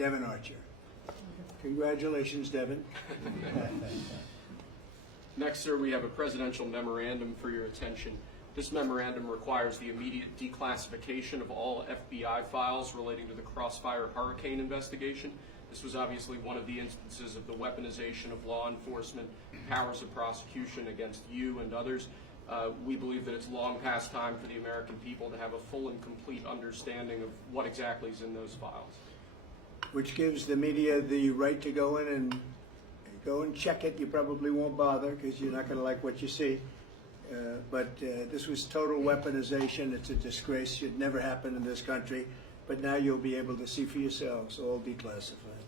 Devin Archer. Congratulations, Devin. Next, sir, we have a presidential memorandum for your attention. This memorandum requires the immediate declassification of all FBI files relating to the Crossfire Hurricane investigation. This was obviously one of the instances of the weaponization of law enforcement powers of prosecution against you and others. We believe that it's long past time for the American people to have a full and complete understanding of what exactly is in those files. Which gives the media the right to go in and check it. You probably won't bother because you're not going to like what you see. But this was total weaponization. It's a disgrace. Should never happen in this country. But now you'll be able to see for yourselves, all declassified.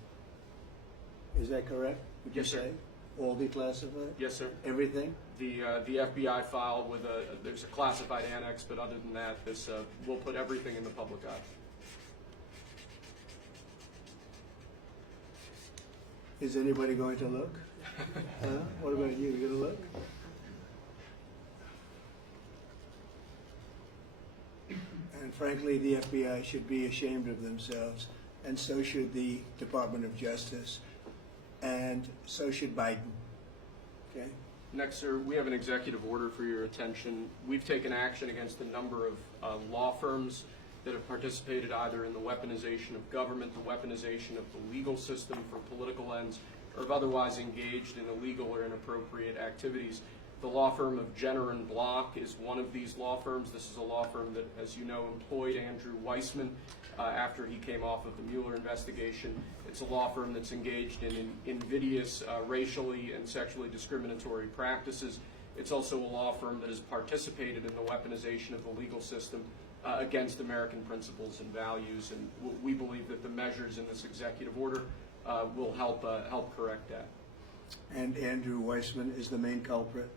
Is that correct? Would you Yes, say? sir. All declassified? Yes, sir. Everything? The FBI file with there's a classified annex, but other than that, this will put everything in the public eye. Is anybody going to look? Huh? What about you? You going to look? And frankly, the FBI should be ashamed of themselves, and so should the Department of Justice, and so should Biden. Okay? Next, sir, we have an executive order for your attention. We've taken action against a number of law firms that have participated either in the weaponization of government, the weaponization of the legal system for political ends, or have otherwise engaged in illegal or inappropriate activities. The law firm of Jenner and Block is one of these law firms. This is a law firm that, as you know, employed Andrew Weissman after he came off of the Mueller investigation. It's a law firm that's engaged in invidious racially and sexually discriminatory practices. It's also a law firm that has participated in the weaponization of the legal system against American principles and values, and we believe that the measures in this executive order will help correct that. And Andrew Weissman is the main culprit?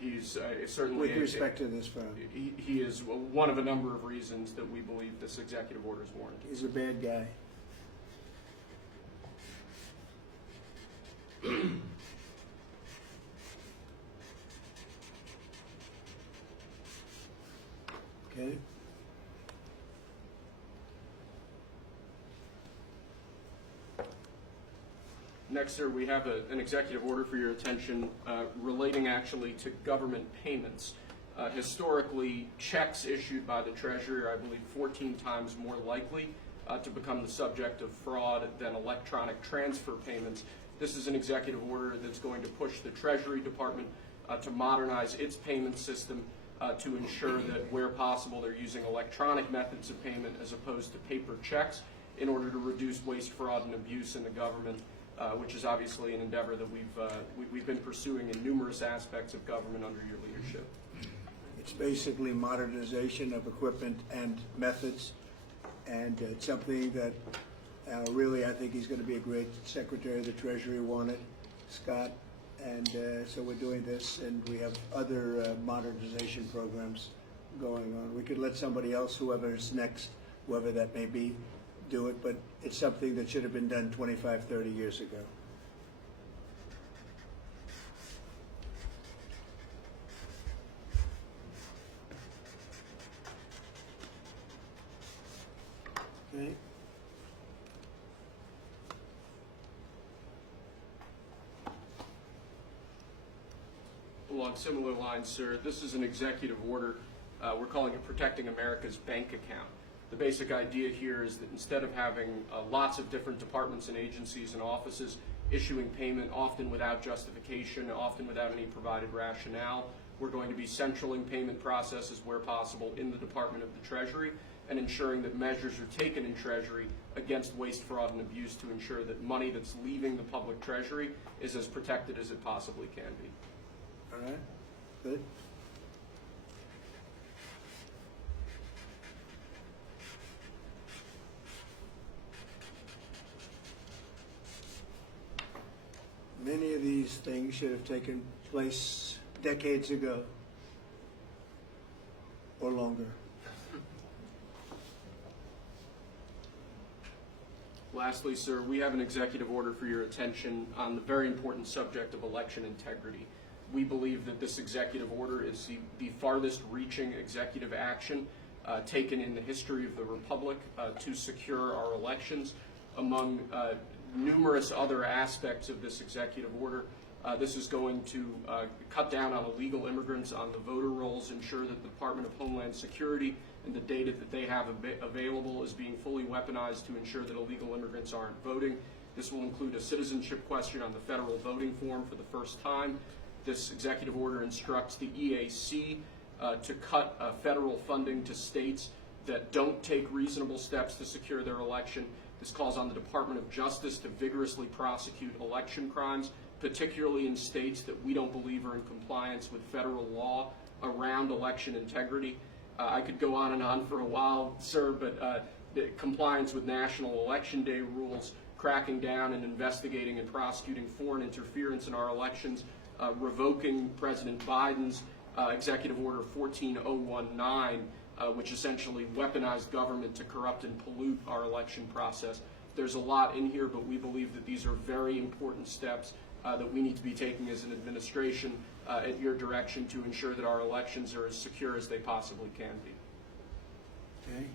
He's certainly With respect to this firm? He is one of a number of reasons that we believe this executive order is warranted. He's a bad guy. Okay. Next, sir, we have an executive order for your attention relating actually to government payments. Historically, checks issued by the Treasury are, I believe, 14 times more likely to become the subject of fraud than electronic transfer payments. This is an executive order that's going to push the Treasury Department to modernize its payment system to ensure that where possible they're using electronic methods of payment as opposed to paper checks in order to reduce waste, fraud, and abuse in the government, which is obviously an endeavor that we've been pursuing in numerous aspects of government under your leadership. It's basically modernization of equipment and methods, and it's something that really I think he's going to be a great Secretary of the Treasury, wanted, Scott, and so we're doing this, and we have other modernization programs going on. We could let somebody else, whoever's next, whoever that may be, do it, but it's something that should have been done 25, 30 years ago. Okay. Along similar lines, sir, this is an executive order. We're calling it Protecting America's Bank Account. The basic idea here is that instead of having lots of different departments and agencies and offices issuing payment, often without justification, often without any provided rationale, we're going to be centraling payment processes where possible in the Department of the Treasury and ensuring that measures are taken in Treasury against waste, fraud, and abuse to ensure that money that's leaving the public Treasury is as protected as it possibly can be. All right, good. Many of these things should have taken place decades ago or longer. Lastly, sir, we have an executive order for your attention on the very important subject of election integrity. We believe that this executive order is the farthest reaching executive action taken in the history of the Republic to secure our elections. among numerous other aspects of this executive order. This is going to cut down on illegal immigrants on the voter rolls, ensure that the Department of Homeland Security and the data that they have available is being fully weaponized to ensure that illegal immigrants aren't voting. This will include a citizenship question on the federal voting form for the first time. This executive order instructs the EAC to cut federal funding to states that don't take reasonable steps to secure their election. This calls on the Department of Justice to vigorously prosecute election crimes, particularly in states that we don't believe are in compliance with federal law around election integrity. I could go on for a while, sir, but the compliance with National Election Day rules, cracking down and investigating and prosecuting foreign interference in our elections, revoking President Biden's Executive Order 14019, which essentially weaponized government to corrupt and pollute our election process. There's a lot in here, but we believe that these are very important steps that we need to be taking as an administration at your direction to ensure that our elections are as secure as they possibly can be. Okay,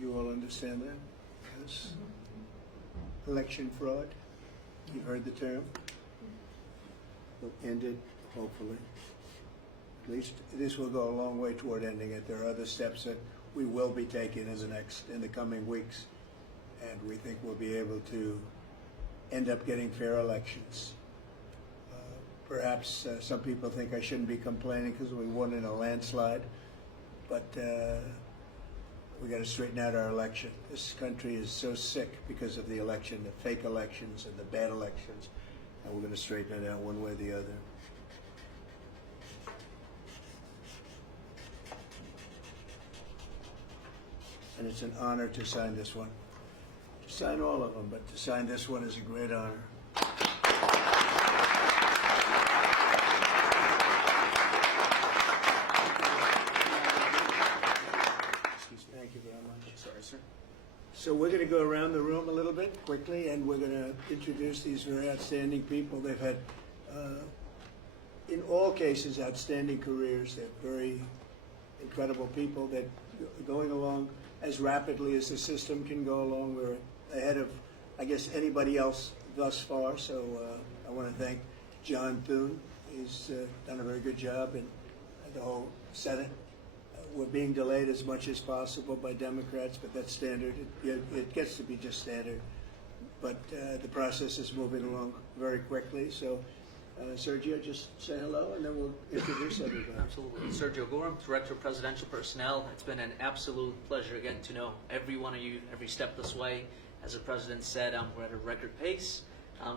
you all understand that? Yes. Election fraud, you've heard the term. Will end it, hopefully. At least this will go a long way toward ending it. There are other steps that we will be taking in the coming weeks, and we think we'll be able to end up getting fair elections. Perhaps some people think I shouldn't be complaining because we won in a landslide, but we got to straighten out our election. This country is so sick because of the election, the fake elections and the bad elections, and we're going to straighten it out one way or the other. And it's an honor to sign this one. To sign all of them, but to sign this one is a great honor. Thank you very much. Sorry, sir. So we're going to go around the room a little bit quickly, and we're going to introduce these very outstanding people. They've had, in all cases, outstanding careers. They're very incredible people that are going along as rapidly as the system can go along. We're ahead of, I guess, anybody else thus far. So I want to thank John Thune. He's done a very good job, and the whole Senate. We're being delayed as much as possible by Democrats, but that's standard. It gets to be just standard. But the process is moving along very quickly. So, Sergio, just say hello, and then we'll introduce everybody. Absolutely. Sergio Gorham, Director of Presidential Personnel. It's been an absolute pleasure getting to know every one of you every step this way. As the President said, we're at a record pace.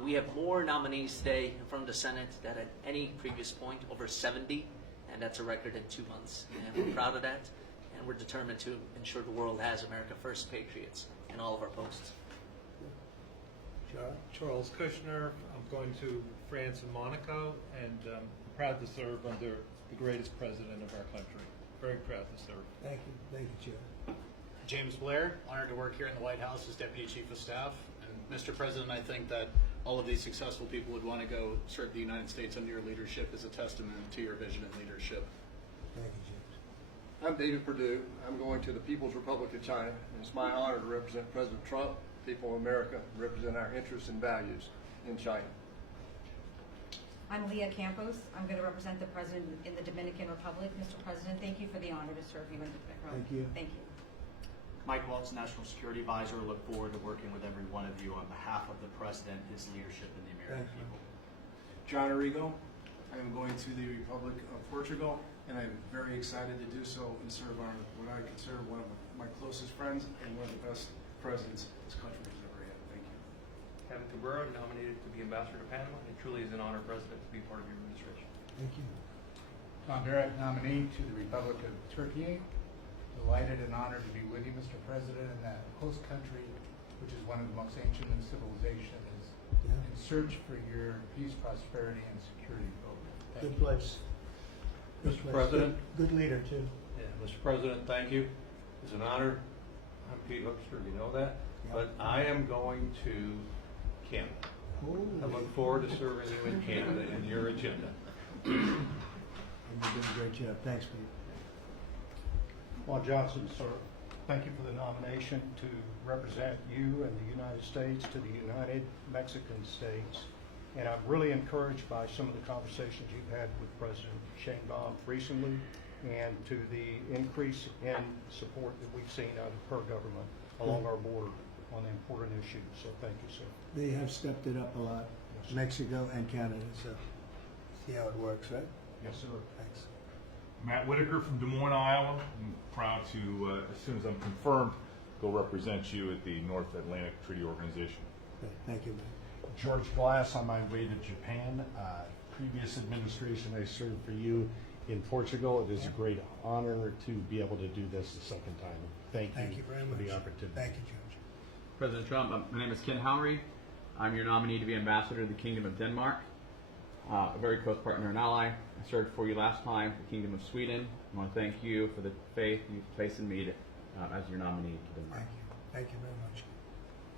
We have more nominees today in front of the Senate than at any previous point, over 70. And that's a record in 2 months. And we're proud of that. And we're determined to ensure the world has America First patriots in all of our posts. Charles Kushner. I'm going to France and Monaco, and I'm proud to serve under the greatest president of our country. Very proud to serve. Thank you, Chair. James Blair, honored to work here in the White House as Deputy Chief of Staff. And Mr. President, I think that all of these successful people would want to go serve the United States under your leadership as a testament to your vision and leadership. Thank you, James. I'm David Perdue. I'm going to the People's Republic of China. It's my honor to represent President Trump, people of America, represent our interests and values in China. I'm Leah Campos. I'm going to represent the President in the Dominican Republic. Mr. President, thank you for the honor to serve you in the Dominican Republic. Thank you. Thank you. Mike Waltz, National Security Advisor. Look forward to working with every one of you on behalf of the President, his leadership, and the American people. John Arrigo. I am going to the Republic of Portugal, and I'm very excited to do so and serve what I consider one of my closest friends and one of the best presidents this country has ever had. Thank you. Kevin Cabrera, nominated to be Ambassador to Panama. It truly is an honor, President, to be part of your administration. Thank you. Tom Barrett, nominee to the Republic of Turkey. Delighted and honored to be with you, Mr. President, in that host country, which is one of the most ancient in civilization, is in search for your peace, prosperity, and security program. Good place. Mr. President. Good leader, too. Yeah, Mr. President, thank you. It's an honor. I'm Pete Hookster, you know that. Yeah. But I am going to Canada. I look forward to serving you in Canada in your agenda. And you're doing a great job. Thanks, Pete. Juan Johnson, sir. Thank you for the nomination to represent you and the United States to the United Mexican States. And I'm really encouraged by some of the conversations you've had with President Sheinbaum recently, and to the increase in support that we've seen out of her government along our border on the important issues. So thank you, sir. They have stepped it up a lot, Mexico and Canada, so see how it works, right? Yes, sir. Thanks. Matt Whitaker from Des Moines, Iowa. I'm proud to, as soon as I'm confirmed, go represent you at the North Atlantic Treaty Organization. Okay, thank you, Mike. George Glass, on my way to Japan. Previous administration, I served for you in Portugal. It is a great honor to be able to do this the second time. Thank you very for much. the opportunity. Thank you, George. President Trump, my name is Ken Howery. I'm your nominee to be ambassador to the Kingdom of Denmark, a very close partner and ally. I served for you last time, the Kingdom of Sweden. I want to thank you for the faith you've placed in me as your nominee to Denmark. Thank you. Thank you very much.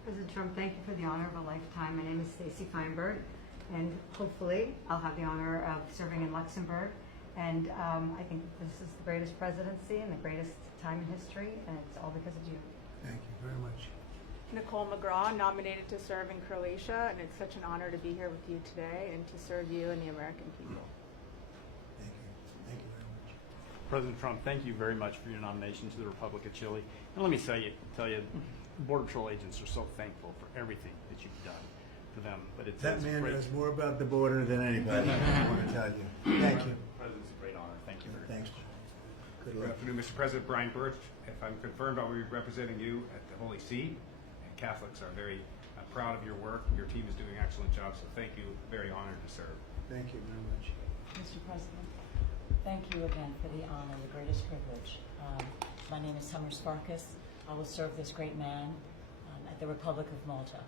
President Trump, thank you for the honor of a lifetime. My name is Stacy Feinberg, and hopefully I'll have the honor of serving in Luxembourg. And I think this is the greatest presidency and the greatest time in history, and it's all because of you. Thank you very much. Nicole McGraw, nominated to serve in Croatia, and it's such an honor to be here with you today and to serve you and the American people. Thank you. Thank you very much. President Trump, thank you very much for your nomination to the Republic of Chile. And let me tell you, Border Patrol agents are so thankful for everything that you've done for them. But it's That it's man great. knows more about the border than anybody, I want to tell you. Thank you. President, it's a great honor. Thank you very Thanks. much. Good Good luck. afternoon, Mr. President. Brian Birch. If I'm confirmed, I will be representing you at the Holy See. And Catholics are very proud of your work. Your team is doing an excellent job, so thank you. Very honored to serve. Thank you very much. Mr. President, thank you again for the honor, the greatest privilege. My name is Summer Sparkus. I will serve this great man at the Republic of Malta.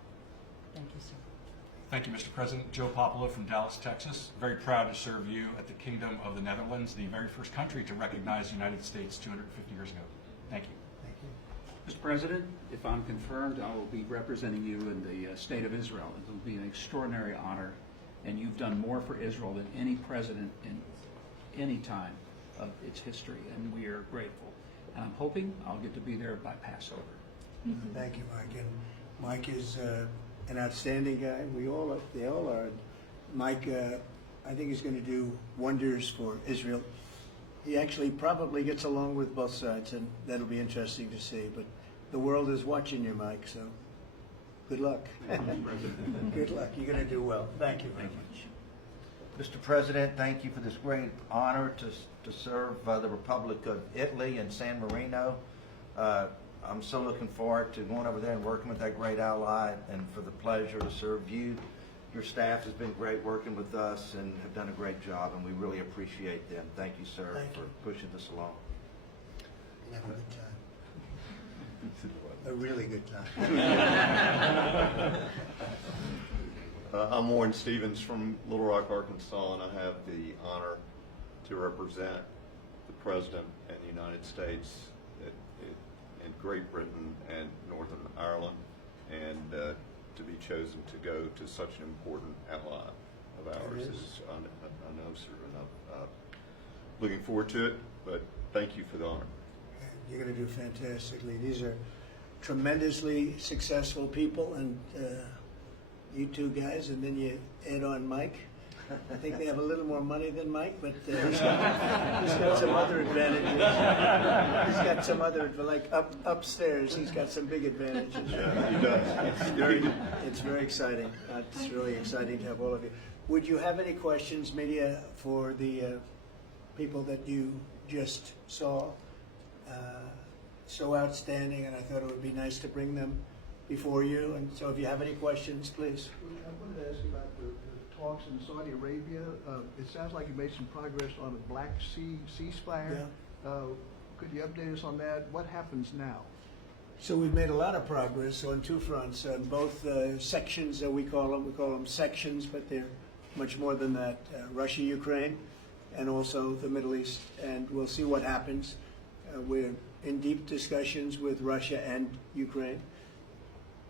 Thank you, sir. Thank you, Mr. President. Joe Popolo from Dallas, Texas. Very proud to serve you at the Kingdom of the Netherlands, the very first country to recognize the United States 250 years ago. Thank you. Thank you. Mr. President, if I'm confirmed, I will be representing you in the state of Israel. It will be an extraordinary honor, and you've done more for Israel than any president in any time of its history, and we are grateful. And I'm hoping I'll get to be there by Passover. Thank you, Mike. And Mike is an outstanding guy. They all are. Mike, I think, is going to do wonders for Israel. He actually probably gets along with both sides, and that'll be interesting to see. But the world is watching you, Mike, so good luck. Good luck. You're going to do well. Thank you very much. Mr. President, thank you for this great honor to serve the Republic of Italy in San Marino. I'm so looking forward to going over there and working with that great ally, and for the pleasure to serve you. Your staff has been great working with us and have done a great job, and we really appreciate them. Thank you, sir, Thank for you. pushing this along. Have a good time. A really good time. I'm Warren Stevens from Little Rock, Arkansas, and I have the honor to represent the President and the United States in Great Britain and Northern Ireland, and to be chosen to go to such an important ally of ours is, I know, sir, and I'm looking forward to it, but thank you for the honor. You're going to do fantastically. These are tremendously successful people, and you two guys, and then you add on Mike. I think they have a little more money than Mike, but he's got some other advantages. He's got some other, like upstairs, he's got some big advantages. Yeah, he does. It's very exciting. It's really exciting to have all of you. Would you have any questions, media, for the people that you just saw? So outstanding, and I thought it would be nice to bring them before you. And so if you have any questions, please. I wanted to ask you about the talks in Saudi Arabia. It sounds like you made some progress on the Black Sea ceasefire. Could you update us on that? What happens now? So we've made a lot of progress on two fronts, on both sections that we call them sections, but they're much more than that. Russia, Ukraine, and also the Middle East, and we'll see what happens. We're in deep discussions with Russia and Ukraine,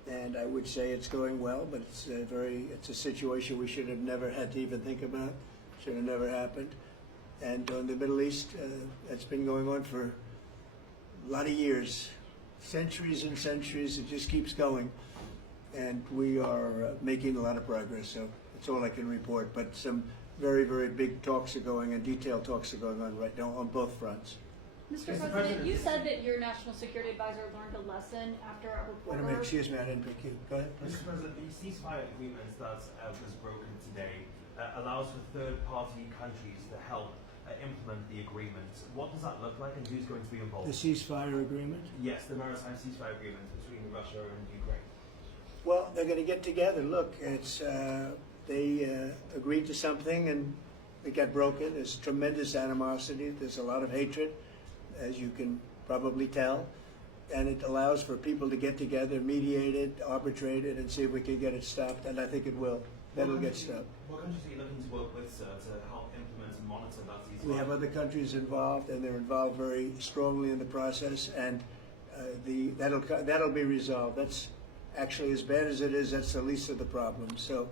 and I would say it's going well, but it's a situation we should have never had to even think about. Should have never happened. And on the Middle East, it's been going on for a lot of years, centuries and centuries. It just keeps going. And we are making a lot of progress, so that's all I can report. But some very, very big talks are going and detailed talks are going on right now on both fronts. Mr. President, you said that your national security advisor learned a lesson after a Wait a minute, excuse me, I didn't pick you. Go ahead, please. Mr. President, the ceasefire agreement that was broken today allows for third-party countries to help implement the agreement. What does that look like, and who's going to be involved? The ceasefire agreement? Yes, the maritime ceasefire agreement between Russia and Ukraine. Well, they're going to get together. Look, it's they agreed to something and it got broken. There's tremendous animosity. There's a lot of hatred, as you can probably tell. And it allows for people to get together, mediate it, arbitrate it, and see if we can get it stopped. And I think it will. That'll get stopped. What countries are you looking to work with, sir, to help implement and monitor that ceasefire? We have other countries involved, and they're involved very strongly in the process. And that'll be resolved. That's actually, as bad as it is, that's the least of the problems. So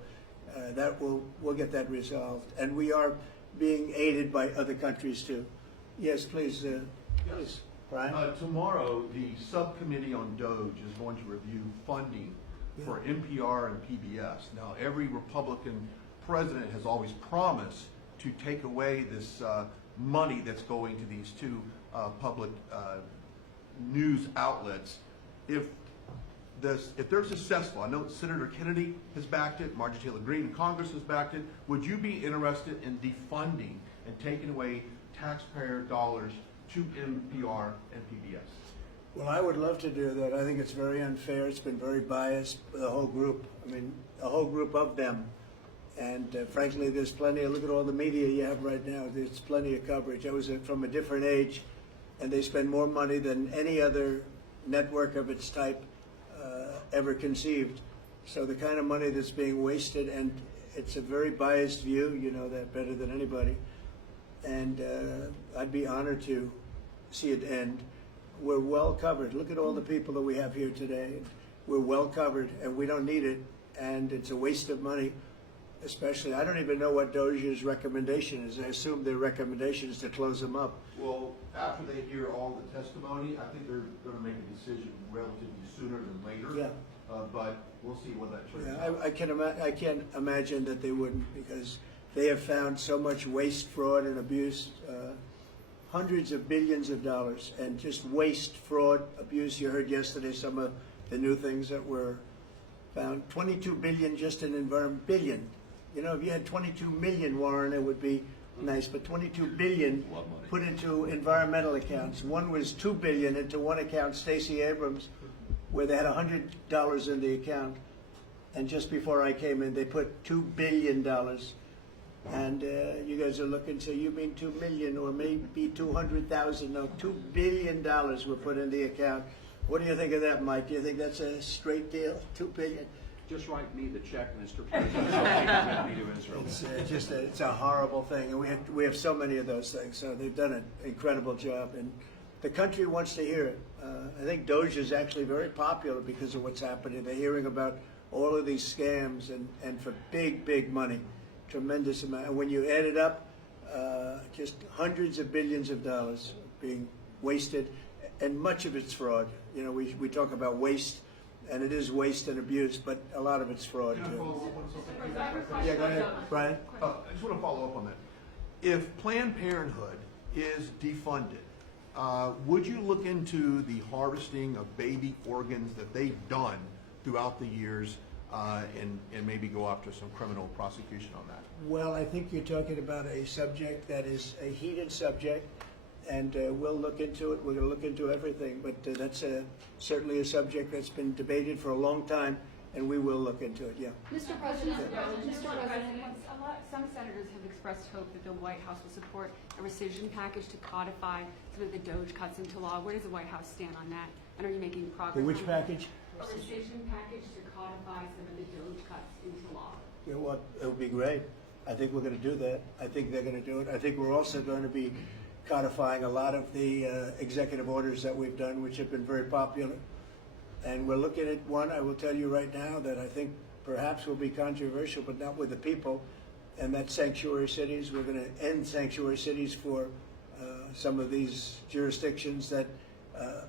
we'll get that resolved. And we are being aided by other countries too. Yes, please, please, Brian. Tomorrow, the subcommittee on DOGE is going to review funding for NPR and PBS. Now, every Republican president has always promised to take away this money that's going to these two public news outlets. If they're successful, I know Senator Kennedy has backed it, Marjorie Taylor Greene in Congress has backed it, would you be interested in defunding and taking away taxpayer dollars to NPR and PBS? Well, I would love to do that. I think it's very unfair. It's been very biased, the whole group. I mean, a whole group of them. And frankly, there's plenty look at all the media you have right now. There's plenty of coverage. I was from a different age, and they spend more money than any other network of its type ever conceived. So the kind of money that's being wasted, and it's a very biased view, you know that better than anybody. And I'd be honored to see it end. We're well covered. Look at all the people that we have here today. We're well covered, and we don't need it, and it's a waste of money. Especially, I don't even know what DOJ's recommendation is. I assume their recommendation is to close them up. Well, after they hear all the testimony, I think they're going to make a decision relatively sooner than later. Yeah. But we'll see what that turns Yeah, out. I can't imagine that they wouldn't, because they have found so much waste, fraud, and abuse, hundreds of billions of dollars, and just waste, fraud, abuse. You heard yesterday some of the new things that were found. 22 billion just in environment, billion. You know, if you had 22 million, Warren, it would be nice, but 22 billion put into environmental accounts. One was 2 billion into one account, Stacey Abrams, where they had $100 in the account. And just before I came in, they put $2 billion. And you guys are looking, so you mean 2 million or maybe 200,000? No, $2 billion were put in the account. What do you think of that, Mike? Do you think that's a straight deal? 2 billion? Just write me the check, Mr. President, so they can get me to Israel. It's a horrible thing, and we have so many of those things. So they've done an incredible job, and the country wants to hear it. I think DOGE is actually very popular because of what's happening. They're hearing about all of these scams and for big, big money, tremendous amount. And when you add it up, just hundreds of billions of dollars being wasted, and much of it's fraud. You know, we talk about waste. And it is waste and abuse, but a lot of it's fraud too. Yeah, go ahead, Brian. I just want to follow up on that. If Planned Parenthood is defunded, would you look into the harvesting of baby organs that they've done throughout the years and maybe go after some criminal prosecution on that? Well, I think you're talking about a subject that is a heated subject, and we'll look into it. We're going to look into everything, but that's certainly a subject that's been debated for a long time, and we will look into it, yeah. Mr. President, some senators have expressed hope that the White House will support a rescission package to codify some of the DOGE cuts into law. Where does the White House stand on that? And are you making progress? Which package? A rescission package to codify some of the DOGE cuts into law. You know what? It would be great. I think we're going to do that. I think they're going to do it. I think we're also going to be codifying a lot of the executive orders that we've done, which have been very popular. And we're looking at one, I will tell you right now, that I think perhaps will be controversial, but not with the people, and that's sanctuary cities. We're going to end sanctuary cities for some of these jurisdictions that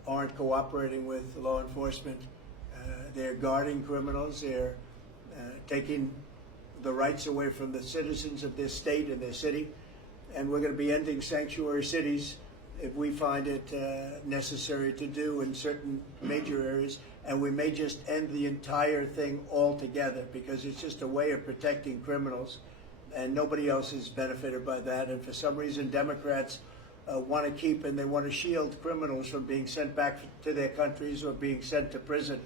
aren't cooperating with law enforcement. They're guarding criminals. They're taking the rights away from the citizens of their state and their city. And we're going to be ending sanctuary cities if we find it necessary to do in certain major areas. And we may just end the entire thing altogether because it's just a way of protecting criminals. And nobody else is benefited by that. And for some reason, Democrats want to keep and they want to shield criminals from being sent back to their countries or being sent to prison.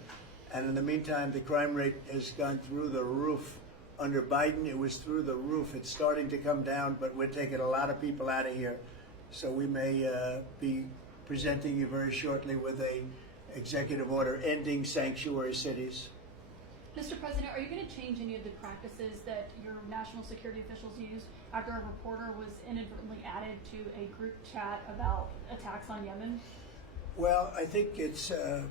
And in the meantime, the crime rate has gone through the roof. Under Biden, it was through the roof. It's starting to come down, but we're taking a lot of people out of here. So we may be presenting you very shortly with a executive order ending sanctuary cities. Mr. President, are you going to change any of the practices that your national security officials used after a reporter was inadvertently added to a group chat about attacks on Yemen? Well, I think it's a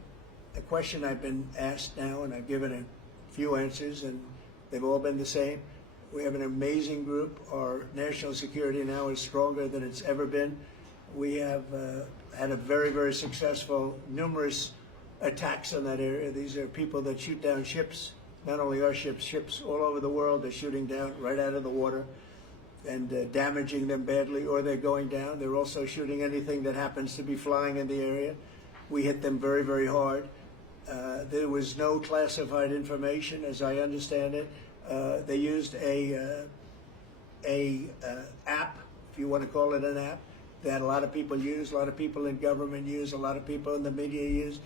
question I've been asked now, and I've given a few answers, and they've all been the same. We have an amazing group. Our national security now is stronger than it's ever been. We have had a very, very successful, numerous attacks in that area. These are people that shoot down ships, not only our ships, ships all over the world they're shooting down right out of the water and damaging them badly, or they're going down. They're also shooting anything that happens to be flying in the area. We hit them very, very hard. There was no classified information, as I understand it. They used a app, if you want to call it an app, that a lot of people use, a lot of people in government use, a lot of people in the media use.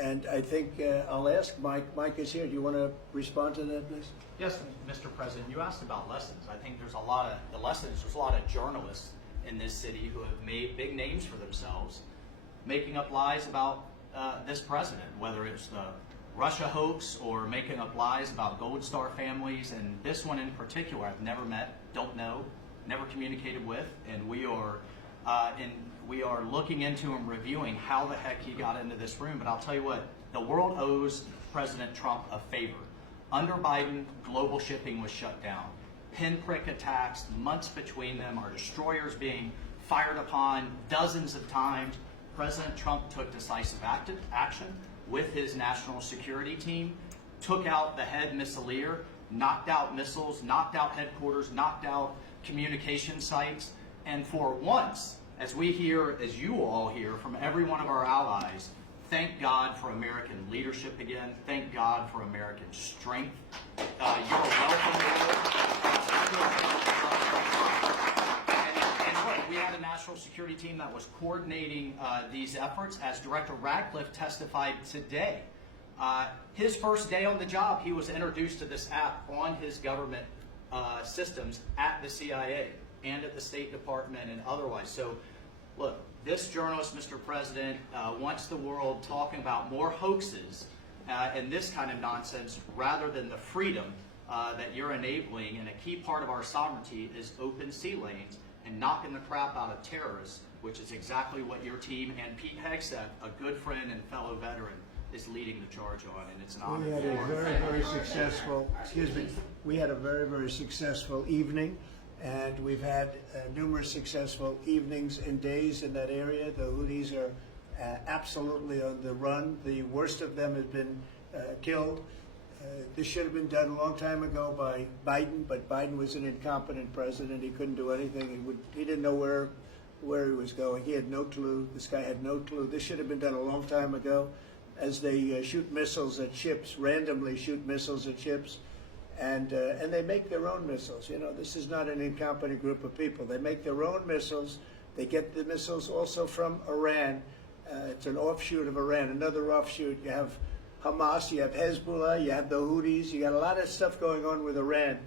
And I think I'll ask Mike. Mike is here. Do you want to respond to that, please? Yes, Mr. President. You asked about lessons. I think there's a lot of journalists in this city who have made big names for themselves, making up lies about this president, whether it's the Russia hoax or making up lies about Gold Star families. And this one in particular, I've never met, don't know, never communicated with, and we are looking into and reviewing how the heck he got into this room. But I'll tell you what, the world owes President Trump a favor. Under Biden, global shipping was shut down. Pinprick attacks, months between them, our destroyers being fired upon dozens of times. President Trump took decisive action with his national security team, took out the head missileer, knocked out missiles, knocked out headquarters, knocked out communication sites. And for once, as we hear, as you all hear from every one of our allies, thank God for American leadership again. Thank God for American strength. You're welcome. And look, we had a national security team that was coordinating these efforts. As Director Radcliffe testified today, his first day on the job, he was introduced to this app on his government systems at the CIA and at the State Department and otherwise. So, look, this journalist, Mr. President, wants the world talking about more hoaxes and this kind of nonsense rather than the freedom that you're enabling. And a key part of our sovereignty is open sea lanes and knocking the crap out of terrorists, which is exactly what your team and Pete Hegseth, a good friend and fellow veteran, is leading the charge on. And it's an honor. We had a very, very successful, we had a very, very successful evening. And we've had numerous successful evenings and days in that area. The Houthis are absolutely on the run. The worst of them has been killed. This should have been done a long time ago by Biden, but Biden was an incompetent president. He couldn't do anything. He didn't know where he was going. He had no clue. This guy had no clue. This should have been done a long time ago. As they shoot missiles at ships, randomly shoot missiles at ships. And they make their own missiles. You know, this is not an incompetent group of people. They make their own missiles. They get the missiles also from Iran. It's an offshoot of Iran, another offshoot. You have Hamas, you have Hezbollah, you have the Houthis. You got a lot of stuff going on with Iran.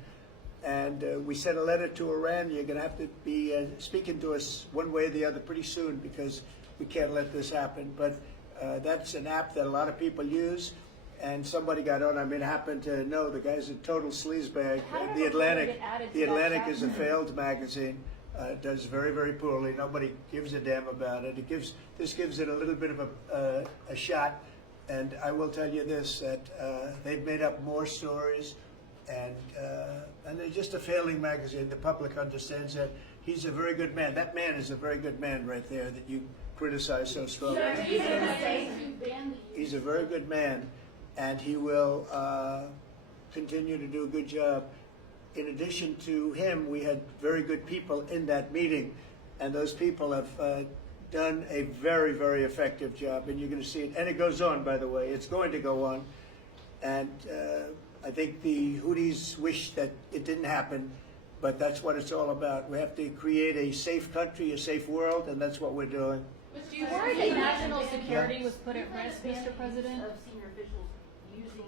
And we sent a letter to Iran. You're going to have to be speaking to us one way or the other pretty soon because we can't let this happen. But that's an app that a lot of people use. And somebody got on. I mean, happened to know the guy's a total sleazebag. The Atlantic is a failed magazine. It does very, very poorly. Nobody gives a damn about it. This gives it a little bit of a shot. And I will tell you this: that they've made up more stories, and they're just a failing magazine. The public understands that. He's a very good man. That man is a very good man right there. That you criticize so strongly. He's a very good man, and he will continue to do a good job. In addition to him, we had very good people in that meeting, and those people have done a very, very effective job, and you're going to see it. And it goes on, by the way. It's going to go on. And I think the Houthis wish that it didn't happen, but that's what it's all about. We have to create a safe country, a safe world, and that's what we're doing. Do you worry that national security was put at risk, Mr. President? Of senior officials using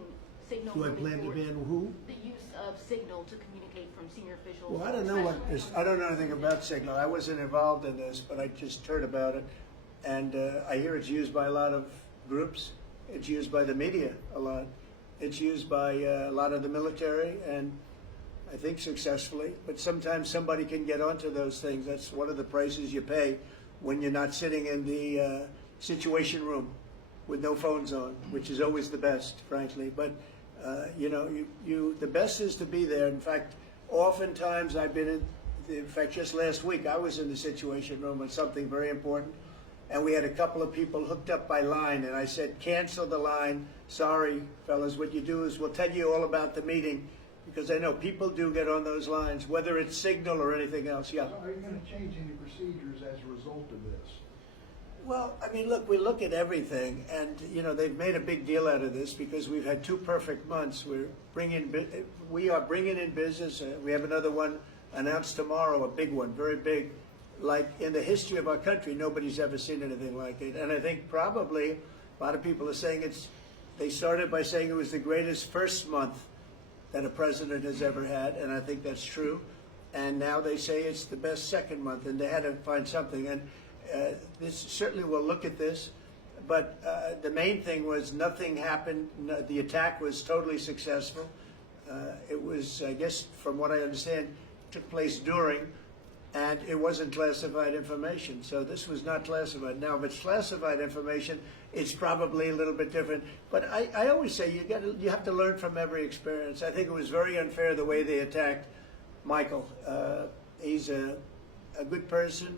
Signal. Do I moving plan to forward. ban who? The use of Signal to communicate from senior officials. Well, I don't know what this, I don't know anything about Signal. I wasn't involved in this, but I just heard about it. And I hear it's used by a lot of groups. It's used by the media a lot. It's used by a lot of the military, and I think successfully. But sometimes somebody can get onto those things. That's one of the prices you pay when you're not sitting in the situation room with no phones on, which is always the best, frankly. But you know, the best is to be there. In fact, oftentimes I've been in fact, just last week I was in the situation room on something very important, and we had a couple of people hooked up by line, and I said, cancel the line. Sorry, fellas, what you do is we'll tell you all about the meeting, because I know people do get on those lines, whether it's Signal or anything else. Yeah. So are you going to change any procedures as a result of this? Well, I mean, look, we look at everything, and you know they've made a big deal out of this because we've had 2 perfect months. We are bringing in business. We have another one announced tomorrow, a big one, very big, like in the history of our country. Nobody's ever seen anything like it, and I think probably a lot of people are saying they started by saying it was the greatest first month that a president has ever had, and I think that's true. And now they say it's the best second month, and they had to find something. And this certainly will look at this, but the main thing was nothing happened. The attack was totally successful. It was, I guess, from what I understand, took place during, and it wasn't classified information. So this was not classified. Now, if it's classified information, it's probably a little bit different. But I always say you have to learn from every experience. I think it was very unfair the way they attacked Michael. He's a good person.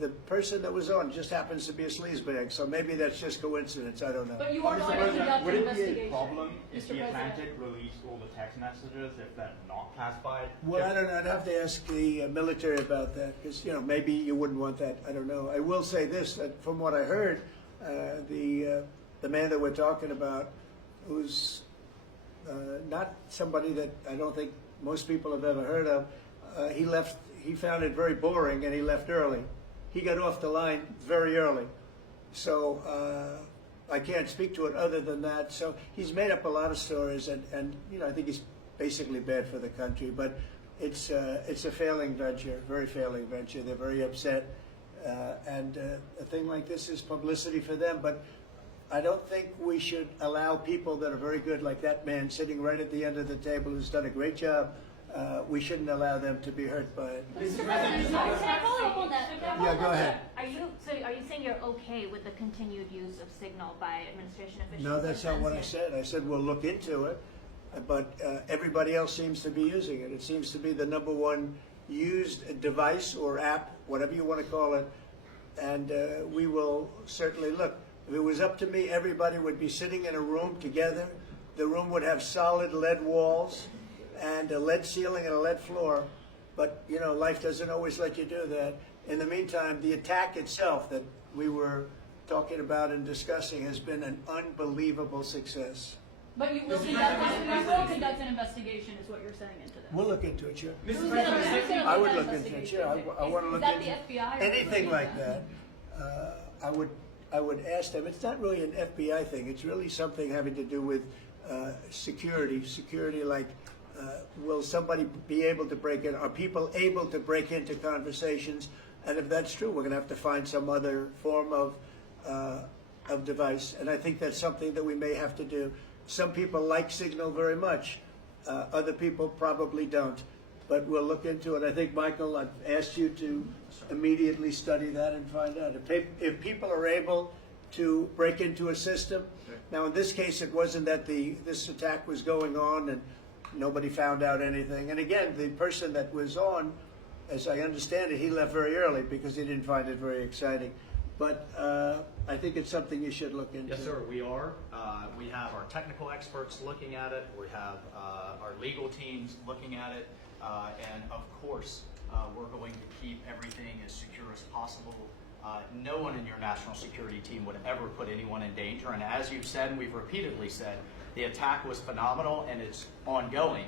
The person that was on just happens to be a sleazebag, so maybe that's just coincidence. I don't know. But you are going to conduct Would an it be a investigation, problem if Mr. the President. Atlantic released all the text messages if they're not classified? Well, I don't know. I'd have to ask the military about that, because you know maybe you wouldn't want that. I don't know. I will say this: that from what I heard, the man that we're talking about, who's not somebody that I don't think most people have ever heard of, he left. He found it very boring, and he left early. He got off the line very early, so I can't speak to it other than that. So he's made up a lot of stories, and you know I think he's basically bad for the country. But it's a failing venture, very failing venture. They're very upset, and a thing like this is publicity for them. But I don't think we should allow people that are very good, like that man sitting right at the end of the table, who's done a great job. We shouldn't allow them to be hurt by it. Mr. President, can I follow up on that? Yeah, go ahead. Are you saying you're okay with the continued use of Signal by administration officials? No, that's not what I said. I said we'll look into it, but everybody else seems to be using it. It seems to be the #1 used device or app, whatever you want to call it, and we will certainly look. If it was up to me, everybody would be sitting in a room together. The room would have solid lead walls and a lead ceiling and a lead floor, but you know, life doesn't always let you do that. In the meantime, the attack itself that we were talking about and discussing has been an unbelievable success. But you will conduct an investigation, is what you're saying into this. We'll look into it, sure. Mr. President, I would look into it, sure. I want to look Is that into the FBI or anything the like that. I would ask them. It's not really an FBI thing. It's really something having to do with security. Security, like will somebody be able to break in? Are people able to break into conversations? And if that's true, we're going to have to find some other form of device. And I think that's something that we may have to do. Some people like Signal very much. Other people probably don't. But we'll look into it. I think, Michael, I've asked you to immediately study that and find out. If people are able to break into a system, now in this case it wasn't that this attack was going on and nobody found out anything. And again, the person that was on, as I understand it, he left very early because he didn't find it very exciting. but I think it's something you should look into. Yes, sir, we are. We have our technical experts looking at it. We have our legal teams looking at it. And of course, we're going to keep everything as secure as possible. No one in your national security team would ever put anyone in danger. And as you've said, and we've repeatedly said, the attack was phenomenal and it's ongoing.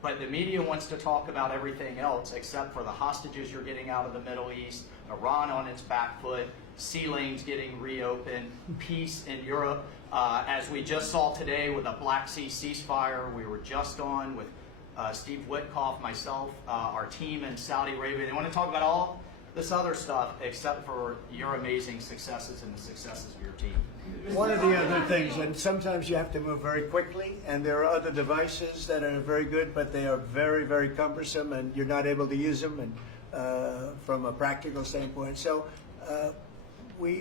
But the media wants to talk about everything else except for the hostages you're getting out of the Middle East, Iran on its back foot, sea lanes getting reopened, peace in Europe. As we just saw today with a Black Sea ceasefire, we were just on with Steve Witkoff, myself, our team in Saudi Arabia. They want to talk about all this other stuff except for your amazing successes and the successes of your team. One of the other things, and sometimes you have to move very quickly, and there are other devices that are very good, but they are very, very cumbersome, and you're not able to use them and from a practical standpoint. So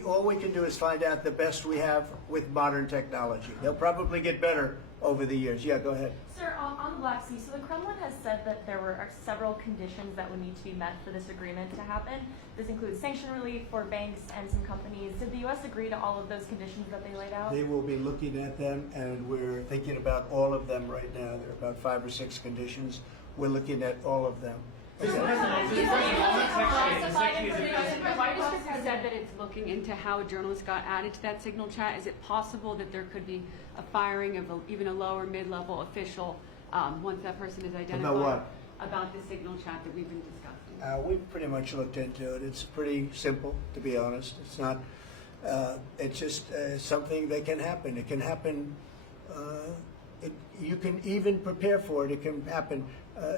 all we can do is find out the best we have with modern technology. They'll probably get better over the years. Yeah, go ahead. Sir, on the Black Sea, so the Kremlin has said that there were several conditions that would need to be met for this agreement to happen. This includes sanction relief for banks and some companies. Did the U.S. agree to all of those conditions that they laid out? They will be looking at them, and we're thinking about all of them right now. There are about 5 or 6 conditions. We're looking at all of them. The White House has said that it's looking into how a journalist got added to that signal chat. Is it possible that there could be a firing of even a lower mid-level official once that person is identified? About what? About the signal chat that we've been discussing. We've pretty much looked into it. It's pretty simple, to be honest. It's not. It's just something that can happen. It can happen. You can even prepare for it. It can happen.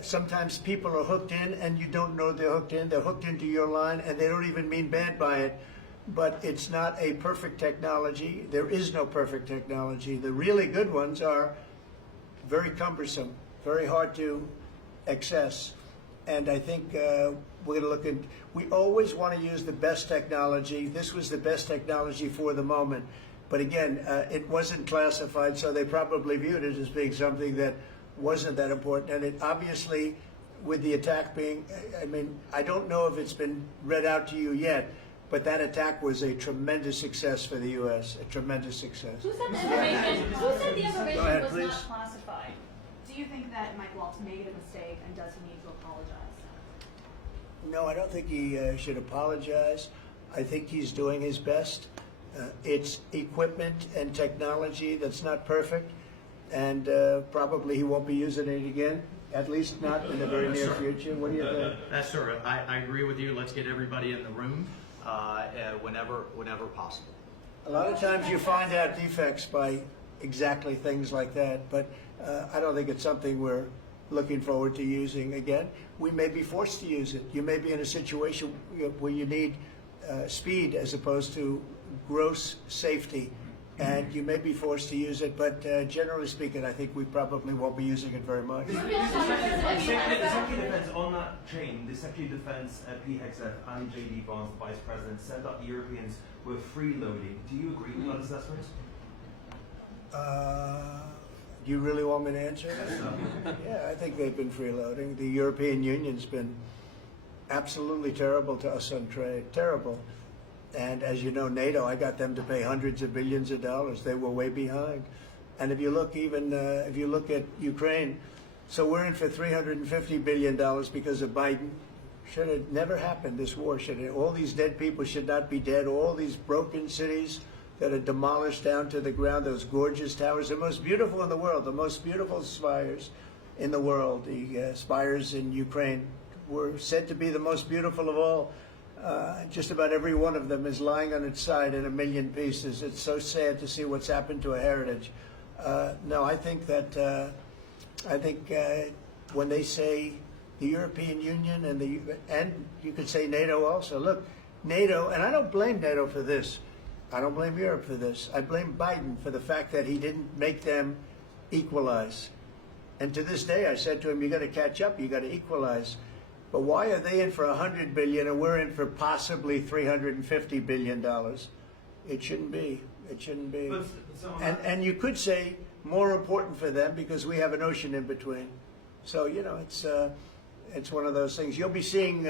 Sometimes people are hooked in, and you don't know they're hooked in. They're hooked into your line, and they don't even mean bad by it. But it's not a perfect technology. There is no perfect technology. The really good ones are very cumbersome, very hard to access. And I think we're going to look at. We always want to use the best technology. This was the best technology for the moment. But again, it wasn't classified, so they probably viewed it as being something that wasn't that important. And it obviously, with the attack being, I mean, I don't know if it's been read out to you yet, but that attack was a tremendous success for the U.S., a tremendous success. Who said the information Go ahead, was please. not classified? Do you think that Mike Waltz made a mistake and does he need to apologize? No, I don't think he should apologize. I think he's doing his best. It's equipment and technology that's not perfect, and probably he won't be using it again, at least not in the very near future. What do you think? That's sir. I agree with you. Let's get everybody in the room whenever possible. A lot of times you find out defects by exactly things like that, but I don't think it's something we're looking forward to using again. We may be forced to use it. You may be in a situation where you need speed as opposed to gross safety, and you may be forced to use it, but generally speaking, I think we probably won't be using it very much. The Secretary of Defense on that chain, the Secretary of Defense, Pete Hegseth, and J.D. Vance, the Vice President, said that the Europeans were freeloading. Do you agree with that assessment? Do you really want me to answer that? Yeah, I think they've been freeloading. The European Union's been absolutely terrible to us on trade, terrible. And as you know, NATO, I got them to pay hundreds of billions of dollars. They were way behind. And if you look if you look at Ukraine, so we're in for $350 billion because of Biden. Should have never happened, this war. All these dead people should not be dead. All these broken cities that are demolished down to the ground, those gorgeous towers, the most beautiful in the world, the most beautiful spires in the world. The spires in Ukraine were said to be the most beautiful of all. Just about every one of them is lying on its side in a million pieces. It's so sad to see what's happened to a heritage. No, I think that when they say the European Union and you could say NATO also. Look, NATO, and I don't blame NATO for this. I don't blame Europe for this. I blame Biden for the fact that he didn't make them equalize. And to this day, I said to him, you got to catch up. You got to equalize. But why are they in for $100 billion and we're in for possibly $350 billion? It shouldn't be. It shouldn't be. And you could say more important for them because we have an ocean in between. So it's one of those things. You'll be seeing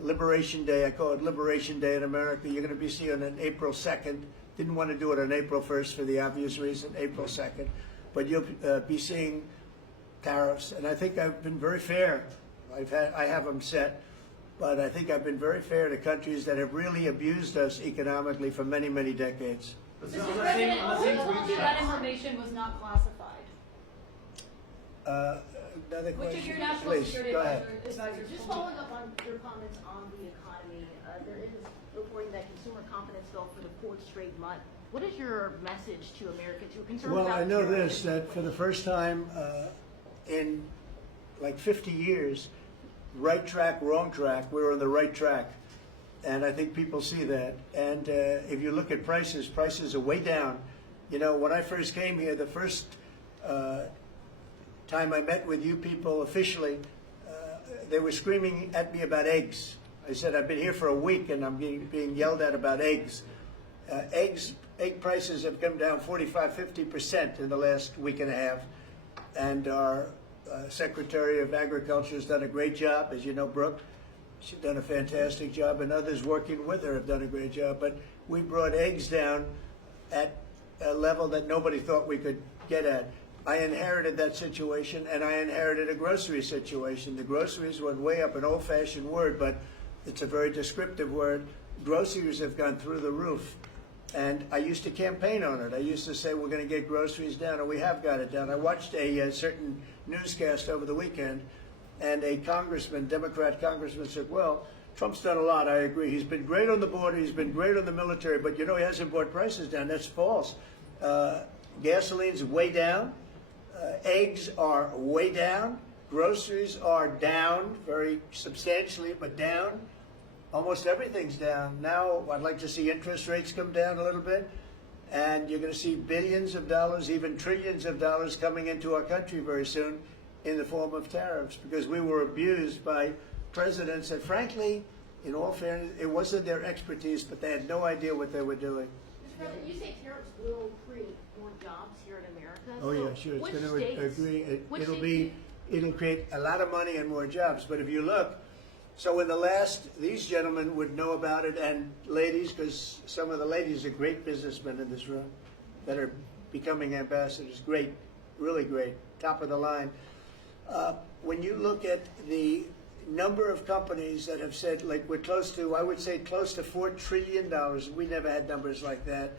Liberation Day. I call it Liberation Day in America. You're going to be seeing on April 2nd. Didn't want to do it on April 1st for the obvious reason, April 2nd. But you'll be seeing tariffs. And I think I've been very fair. I have them set. But I think I've been very fair to countries that have really abused us economically for many, many decades. Mr. President, that information was not classified. Another Which question? of your national Please, security go ahead. advisors? Just following up on your comments on the economy, there is reporting that consumer confidence fell for the fourth straight month. What is your message to Americans who are concerned Well, about I know terrorism? this, that for the first time in like 50 years, right track, wrong track, we're on the right track. And I think people see that. And if you look at prices, prices are way down. You know, when I first came here, the first time I met with you people officially, they were screaming at me about eggs. I said, I've been here for a week and I'm being yelled at about eggs. Egg prices have come down 45–50% in the last week and a half. And our Secretary of Agriculture has done a great job. As you know, Brooke, she's done a fantastic job, and others working with her have done a great job. But we brought eggs down at a level that nobody thought we could get at. I inherited that situation, and I inherited a grocery situation. The groceries went way up, an old-fashioned word, but it's a very descriptive word. Groceries have gone through the roof. And I used to campaign on it. I used to say we're going to get groceries down, and we have got it down. I watched a certain newscast over the weekend, and a congressman, Democrat congressman, said, well, Trump's done a lot, I agree. He's been great on the border, he's been great on the military, but you know he hasn't brought prices down. That's false. Gasoline's way down. Eggs are way down. Groceries are down very substantially, but down. Almost everything's down. Now, I'd like to see interest rates come down a little bit, and you're going to see billions of dollars, even trillions of dollars coming into our country very soon in the form of tariffs, because we were abused by presidents that, frankly, in all fairness, it wasn't their expertise, but they had no idea what they were doing. Mr. President, you say tariffs will create more jobs here in America. Oh, So yeah, sure. It's which going to states- agree. which It'll states be, it'll create a lot of money and more jobs. But if you look, so in the last, these gentlemen would know about it, and ladies, because some of the ladies are great businessmen in this room that are becoming ambassadors. Great, really great, top of the line. When you look at the number of companies that have said, like we're close to, I would say close to $4 trillion. We never had numbers like that.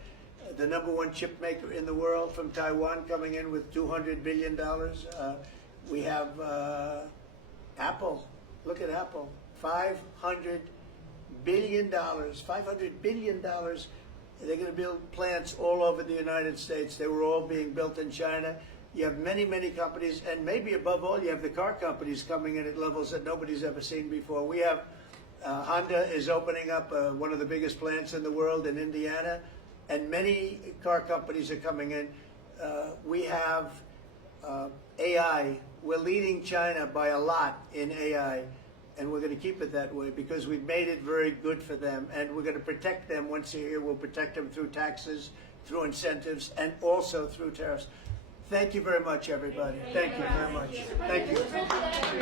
The #1 chip maker in the world from Taiwan coming in with $200 billion. We have Apple. Look at Apple. $500 billion. $500 billion. They're going to build plants all over the United States. They were all being built in China. You have many, many companies, and maybe above all, you have the car companies coming in at levels that nobody's ever seen before. We have Honda is opening up one of the biggest plants in the world in Indiana, and many car companies are coming in. We have AI. We're leading China by a lot in AI, and we're going to keep it that way because we've made it very good for them, and we're going to protect them once they're here. We'll protect them through taxes, through incentives, and also through tariffs. Thank you very much, everybody. Thank you very much. Thank you.